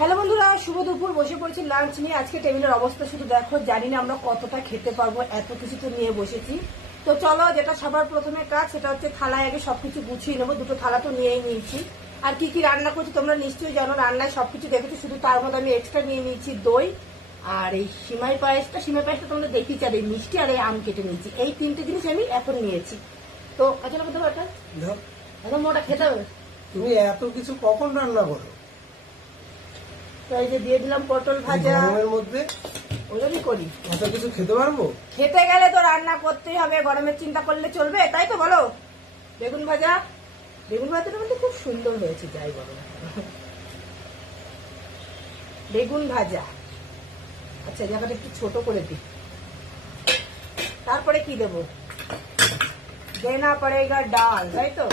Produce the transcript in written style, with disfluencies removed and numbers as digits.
Hello বন্ধুরা, শুভ দুপুর। বসে পড়েছি লাঞ্চ নিয়ে। আজকে টেবিলের অবস্থা শুধু দেখো, জানি না আমরা কতটা খেতে পারবো, এত কিছু তো নিয়ে বসেছি। তো চলো, যেটা সবার প্রথমে কাজ সেটা হচ্ছে থালায় আগে সবকিছু গুছিয়ে নেবো। দুটো থালা তো নিয়েই নিয়েছি। আর কি কি রান্না করছি তোমরা নিশ্চয়ই জানো, রান্নায় সবকিছু দেখেছি, শুধু তার মধ্যে আমি এক্সট্রা নিয়ে নিয়েছি দই আর এই সিমাই পায়েসটা তোমরা দেখেছি, আর এই মিষ্টি আর এই আম কেটে নিয়েছি। এই তিনটে জিনিস আমি এখন নিয়েছি। তো আচ্ছা বলতে পারো এখন মোটা খেতে হবে। তুমি এত কিছু কখন রান্না করো? তো এই যে দিয়ে দিলাম পটল ভাজা, গরমের মধ্যে ওইভাবেই করি। এত কিছু খেতে পারবো? খেতে গেলে তো রান্না করতেই হবে, গরমের চিন্তা করলে চলবে, তাই তো বলো। বেগুন ভাজাটা কিন্তু খুব সুন্দর হয়েছে, যাই বলো। বেগুন ভাজা, আচ্ছা জায়গাটা একটু ছোট করে দিই। তারপরে কি দেবো? দেনা পড়েগা ডাল, তাই তো।